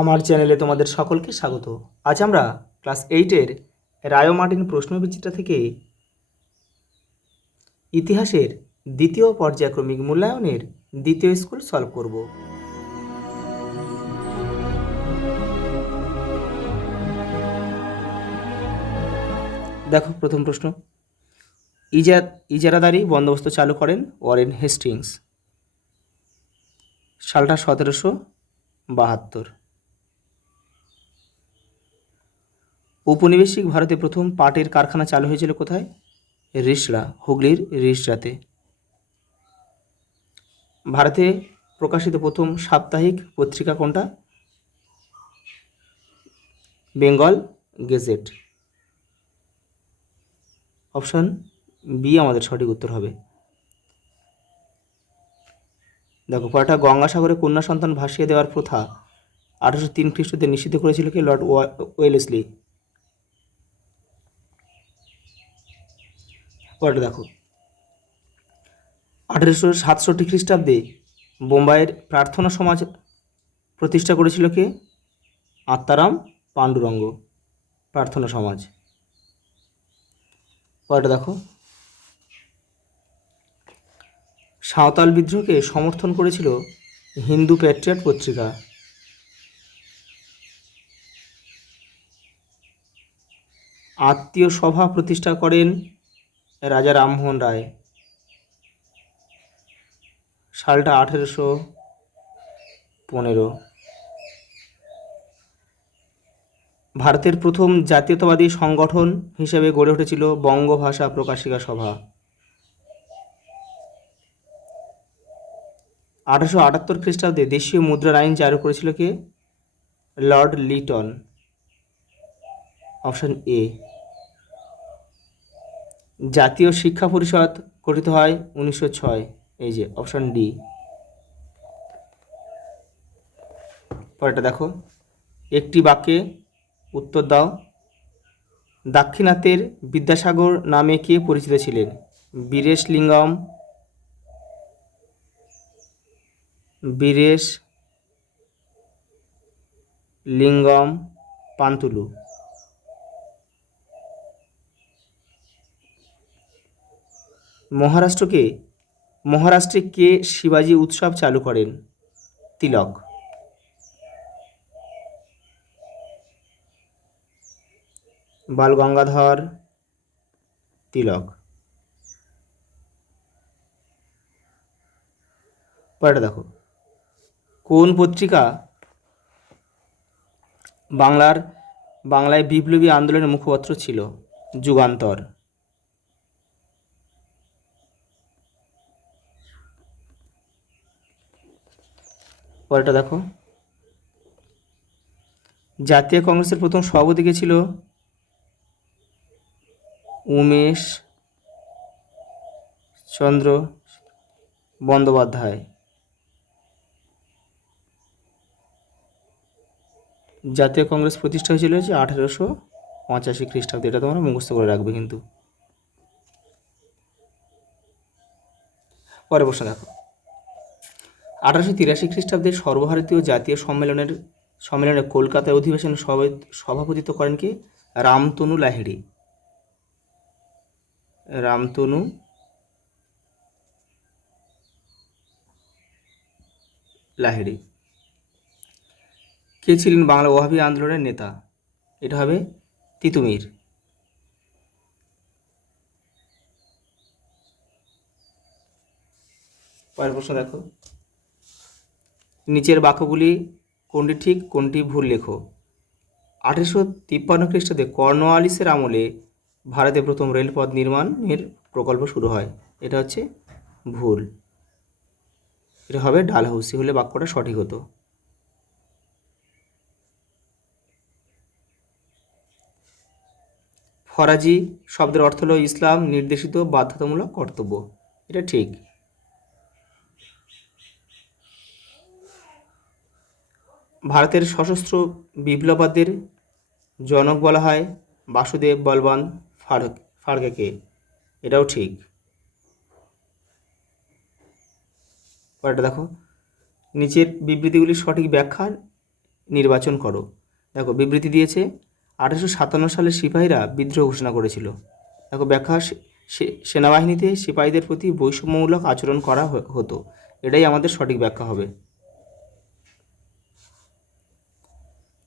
আমার চ্যানেলে তোমাদের সকলকে স্বাগত। আজ আমরা ক্লাস 8-এর রায় মার্টিন প্রশ্নবিচিত্রা থেকে ইতিহাসের দ্বিতীয় পর্যায়ক্রমিক মূল্যায়নের দ্বিতীয় স্কুল সলভ করব। দেখো প্রথম প্রশ্ন, ইজারাদারি বন্দোবস্ত চালু করেন ওয়ারেন হেস্টিংস। সালটা 1772। ঔপনিবেশিক ভারতে প্রথম পাটের কারখানা চালু হয়েছিল কোথায়? রিষড়া, হুগলির রিষড়াতে। ভারতে প্রকাশিত প্রথম সাপ্তাহিক পত্রিকা কোনটা? বেঙ্গল গেজেট। অপশন বি আমাদের সঠিক উত্তর হবে। দেখো কয়টা গঙ্গাসাগরে কন্যা সন্তান ভাসিয়ে দেওয়ার প্রথা 1803 খ্রিস্টাব্দে নিষিদ্ধ করেছিল কি? Lord Wellesley. পরেরটা দেখো, 1867 খ্রিস্টাব্দে বোম্বাইয়ের প্রার্থনা সমাজ প্রতিষ্ঠা করেছিল কে? আত্মারাম পাণ্ডুরঙ্গ, প্রার্থনা সমাজ। পরেরটা দেখো, সাঁওতাল বিদ্রোহকে সমর্থন করেছিল হিন্দু প্যাট্রিয়ট পত্রিকা। আত্মীয় সভা প্রতিষ্ঠা করেন রাজা রামমোহন রায়। সালটা 1815। ভারতের প্রথম জাতীয়তাবাদী সংগঠন হিসেবে গড়ে উঠেছিল বঙ্গ ভাষা প্রকাশিকা সভা। 1878 খ্রিস্টাব্দে দেশীয় মুদ্রার আইন জারি করেছিল কে? Lord Lytton. Option A. জাতীয় শিক্ষা পরিষদ গঠিত হয় 1906। এই যে অপশন ডি। পরেরটা দেখো, একটি বাক্যে উত্তর দাও। দাক্ষিণাত্যের বিদ্যাসাগর নামে কে পরিচিত ছিলেন? বীরেশলিঙ্গম, বীরেশলিঙ্গম পান্তুলু। মহারাষ্ট্রে কে শিবাজি উৎসব চালু করেন? তিলক। বাল গঙ্গাধর তিলক। পরেরটা দেখো, কোন পত্রিকা বাংলায় বিপ্লবী আন্দোলনের মুখপত্র ছিল? যুগান্তর। পরেরটা দেখো, জাতীয় কংগ্রেসের প্রথম সভাপতি কে ছিল? উমেশ চন্দ্র বন্দ্যোপাধ্যায়। জাতীয় কংগ্রেস প্রতিষ্ঠা হয়েছিল 1885 খ্রিস্টাব্দে। এটা তোমরা মুখস্থ করে রাখবে কিন্তু। পরের প্রশ্ন দেখো, 1883 খ্রিস্টাব্দে সর্বভারতীয় জাতীয় সম্মেলনে কলকাতায় অধিবেশনে সভাপতিত্ব করেন কি? রামতনু লাহিড়ী। রামতনু লাহিড়ী। কে ছিলেন বাংলা ওয়াহাবি আন্দোলনের নেতা? এটা হবে তিতুমির। পরের প্রশ্ন দেখো, নিচের বাক্যগুলি কোনটি ঠিক কোনটি ভুল লেখো। 1853 খ্রিস্টাব্দে কর্নওয়ালিসের আমলে ভারতে প্রথম রেলপথ নির্মাণের প্রকল্প শুরু হয়। এটা হচ্ছে ভুল। এটা হবে ডালহৌসি হলে বাক্যটা সঠিক হতো। ফরাজি শব্দের অর্থ হলো ইসলাম নির্দেশিত বাধ্যতামূলক কর্তব্য। এটা ঠিক। ভারতের সশস্ত্র বিপ্লবীদের জনক বলা হয় বাসুদেব বলবন্ত ফাড়কেকে। এটাও ঠিক। পরেরটা দেখো, নিচের বিবৃতিগুলির সঠিক ব্যাখ্যা নির্বাচন করো। দেখো বিবৃতি দিয়েছে 1857 সালে সিপাহীরা বিদ্রোহ ঘোষণা করেছিল। দেখো ব্যাখ্যা, সেনাবাহিনীতে সিপাহীদের প্রতি বৈষম্যমূলক আচরণ করা হতো। এটাই আমাদের সঠিক ব্যাখ্যা হবে।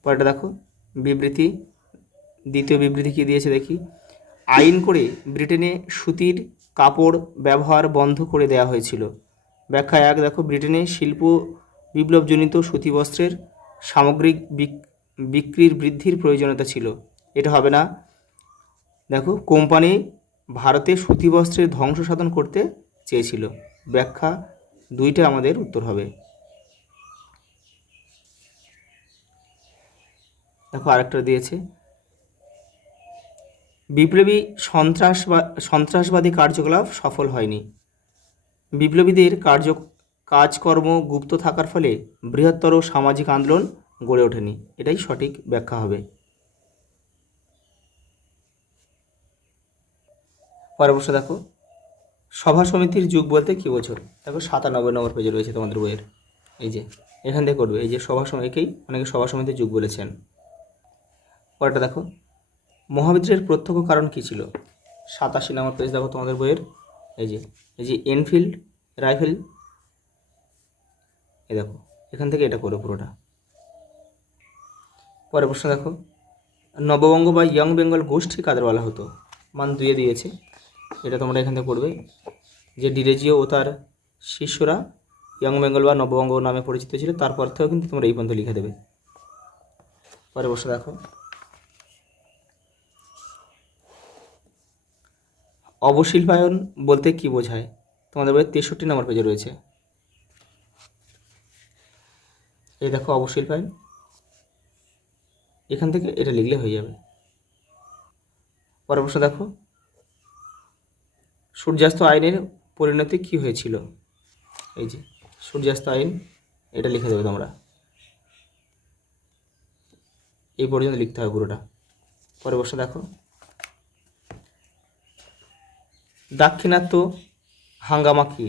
পরেরটা দেখো বিবৃতি, দ্বিতীয় বিবৃতি কী দিয়েছে দেখি। আইন করে ব্রিটেনে সুতির কাপড় ব্যবহার বন্ধ করে দেওয়া হয়েছিল। ব্যাখ্যা 1, দেখো ব্রিটেনে শিল্প বিপ্লবজনিত সুতি বস্ত্রের সামগ্রিক বিক্রির বৃদ্ধির প্রয়োজনীয়তা ছিল। এটা হবে না। দেখো কোম্পানি ভারতে সুতি বস্ত্রের ধ্বংস সাধন করতে চেয়েছিল। ব্যাখ্যা 2টা আমাদের উত্তর হবে। দেখো আরেকটা দিয়েছে, বিপ্লবী সন্ত্রাসবাদী কার্যকলাপ সফল হয়নি। বিপ্লবীদের কাজকর্ম গুপ্ত থাকার ফলে বৃহত্তর সামাজিক আন্দোলন গড়ে ওঠেনি। এটাই সঠিক ব্যাখ্যা হবে। পরের প্রশ্ন দেখো, সভা সমিতির যুগ বলতে কী বোঝো? দেখো 97 নম্বর পেজে রয়েছে তোমাদের বইয়ের। এই যে এখান থেকে করবে, এই যে সভা সমিতিকেই অনেকে সভা সমিতির যুগ বলেছেন। পরেরটা দেখো, মহাবিদ্রোহের প্রত্যক্ষ কারণ কী ছিল? 87 নম্বর পেজ দেখো তোমাদের বইয়ের। এই যে এনফিল্ড রাইফেল, এই দেখো এখান থেকে এটা করো পুরোটা। পরের প্রশ্ন দেখো, নববঙ্গ বা ইয়ং বেঙ্গল গোষ্ঠী কাদের বলা হতো? মান 2 দিয়েছে, এটা তোমরা এখান থেকে করবে। যে ডিরেজিও ও তার শিষ্যরা ইয়ং বেঙ্গল বা নববঙ্গ নামে পরিচিত ছিল, তারপর থেকেও কিন্তু তোমরা এই পর্যন্ত লিখে দেবে। পরের প্রশ্ন দেখো, অবশিল্পায়ন বলতে কি বোঝায়? তোমাদের বইয়ের 63 নম্বর পেজে রয়েছে। এই দেখো অবশিল্পায়ন, এখান থেকে এটা লিখলে হয়ে যাবে। পরের প্রশ্ন দেখো, সূর্যাস্ত আইনের পরিণতি কী হয়েছিল? এই যে সূর্যাস্ত আইন, এটা লিখে দেবে তোমরা, এই পর্যন্ত লিখতে হবে পুরোটা। পরের প্রশ্ন দেখো, দাক্ষিণাত্য হাঙ্গামা কি?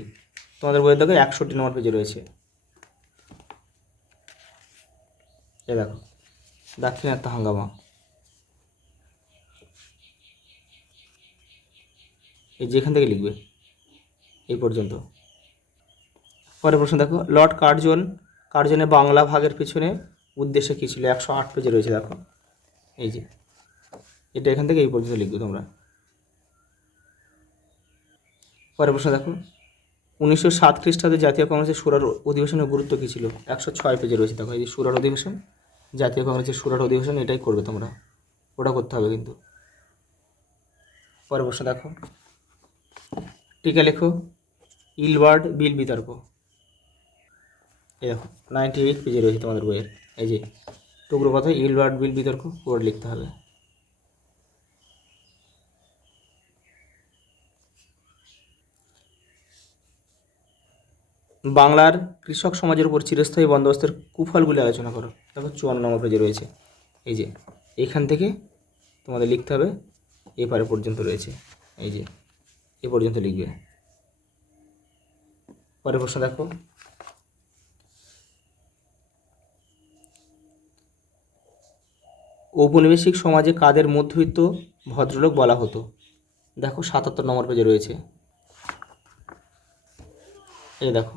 তোমাদের বইয়ের দেখো 61 নম্বর পেজে রয়েছে। এই দেখো দাক্ষিণাত্য হাঙ্গামা, এই যেখান থেকে লিখবে এই পর্যন্ত। পরের প্রশ্ন দেখো, লর্ড কার্জনের বাংলা ভাগের পিছনে উদ্দেশ্য কী ছিল? 108 পেজে রয়েছে দেখো। এই যে এটা এখান থেকে এই পর্যন্ত লিখবে তোমরা। পরের প্রশ্ন দেখো, 1907 খ্রিস্টাব্দে জাতীয় কংগ্রেসের সুরার অধিবেশনের গুরুত্ব কী ছিল? 106 পেজে রয়েছে দেখো। এই যে সুরার অধিবেশন, জাতীয় কংগ্রেসের সুরার অধিবেশন, এটাই করবে তোমরা, ওটা করতে হবে কিন্তু। পরের প্রশ্ন দেখো, টিকা লেখো, ইলবার্ড বিল বিতর্ক। এই দেখো 98 পেজে রয়েছে তোমাদের বইয়ের। এই যে টুকরো কথা, ইলবার্ড বিল বিতর্ক পুরো লিখতে হবে। বাংলার কৃষক সমাজের উপর চিরস্থায়ী বন্দোবস্তের কুফলগুলি আলোচনা করো। দেখো 54 নম্বর পেজে রয়েছে। এই যে এখান থেকে তোমাদের লিখতে হবে, এপারে পর্যন্ত রয়েছে। এই যে এ পর্যন্ত লিখবে। পরের প্রশ্ন দেখো, ঔপনিবেশিক সমাজে কাদের মধ্যবিত্ত ভদ্রলোক বলা হতো? দেখো 77 নম্বর পেজে রয়েছে। এই দেখো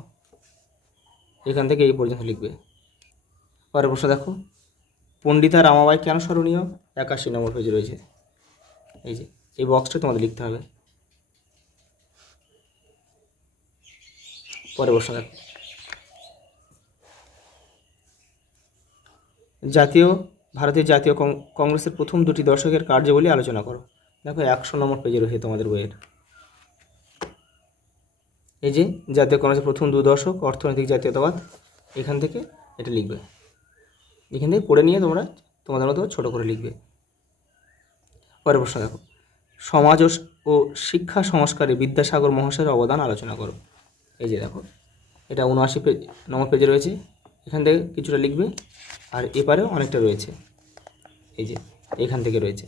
এখান থেকে এই পর্যন্ত লিখবে। পরের প্রশ্ন দেখো, পণ্ডিতা রামাবাই কেন স্মরণীয়? 81 নম্বর পেজে রয়েছে। এই যে এই বক্সটা তোমাদের লিখতে হবে। পরের প্রশ্ন দেখো, ভারতের জাতীয় কংগ্রেসের প্রথম 2টি দশকের কার্যাবলী আলোচনা করো। দেখো 100 নম্বর পেজে রয়েছে তোমাদের বইয়ের। এই যে জাতীয় কংগ্রেসের প্রথম 2 দশক, অর্থনৈতিক জাতীয়তাবাদ, এখান থেকে এটা লিখবে। এখান থেকে পড়ে নিয়ে তোমরা তোমাদের মতো ছোটো করে লিখবে। পরের প্রশ্ন দেখো, সমাজ ও শিক্ষা সংস্কারে বিদ্যাসাগর মহাশয়ের অবদান আলোচনা করো। এই যে দেখো এটা 79 নম্বর পেজে রয়েছে। এখান থেকে কিছুটা লিখবে, আর এপারেও অনেকটা রয়েছে। এই যে এখান থেকে রয়েছে।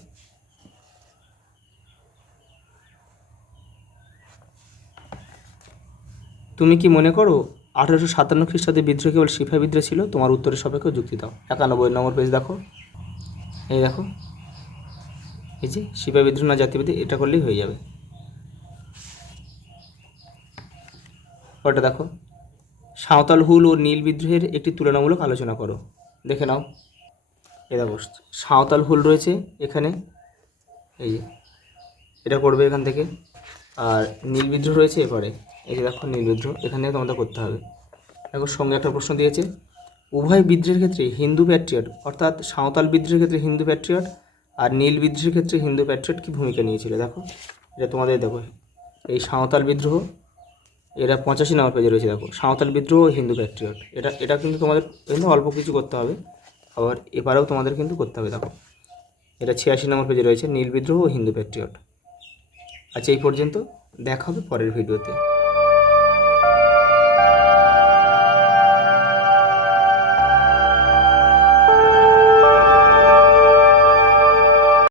তুমি কি মনে করো 1857 খ্রিস্টাব্দে বিদ্রোহ কেবল সিপাহী বিদ্রোহ ছিল, তোমার উত্তরের সাপেক্ষে যুক্তি দাও। 91 নম্বর পেজ দেখো, এই দেখো, এই যে সিপাহী বিদ্রোহ না জাতীয়বাদী, এটা করলেই হয়ে যাবে। ওটা দেখো, সাঁওতাল হুল ও নীল বিদ্রোহের একটি তুলনামূলক আলোচনা করো। দেখে নাও, এই দেখো সাঁওতাল হুল রয়েছে এখানে, এই যে এটা করবে এখান থেকে, আর নীল বিদ্রোহ রয়েছে এরপরে, এই যে দেখো নীল বিদ্রোহ, এখান থেকে তোমাদের করতে হবে। দেখো সঙ্গে একটা প্রশ্ন দিয়েছে, উভয় বিদ্রোহের ক্ষেত্রে হিন্দু প্যাট্রিয়ট, অর্থাৎ সাঁওতাল বিদ্রোহের ক্ষেত্রে হিন্দু প্যাট্রিয়ট আর নীল বিদ্রোহের ক্ষেত্রে হিন্দু প্যাট্রিয়ট কী ভূমিকা নিয়েছিল। দেখো এটা তোমাদের, দেখো এই সাঁওতাল বিদ্রোহ, এরা 85 নম্বর পেজে রয়েছে। দেখো সাঁওতাল বিদ্রোহ ও হিন্দু প্যাট্রিয়ট, এটা কিন্তু তোমাদের কিন্তু অল্প কিছু করতে হবে, আবার এবারেও তোমাদের কিন্তু করতে হবে। দেখো এটা 86 নম্বর পেজে রয়েছে, নীল বিদ্রোহ ও হিন্দু প্যাট্রিয়ট। আচ্ছা এই পর্যন্ত, দেখা হবে পরের ভিডিওতে।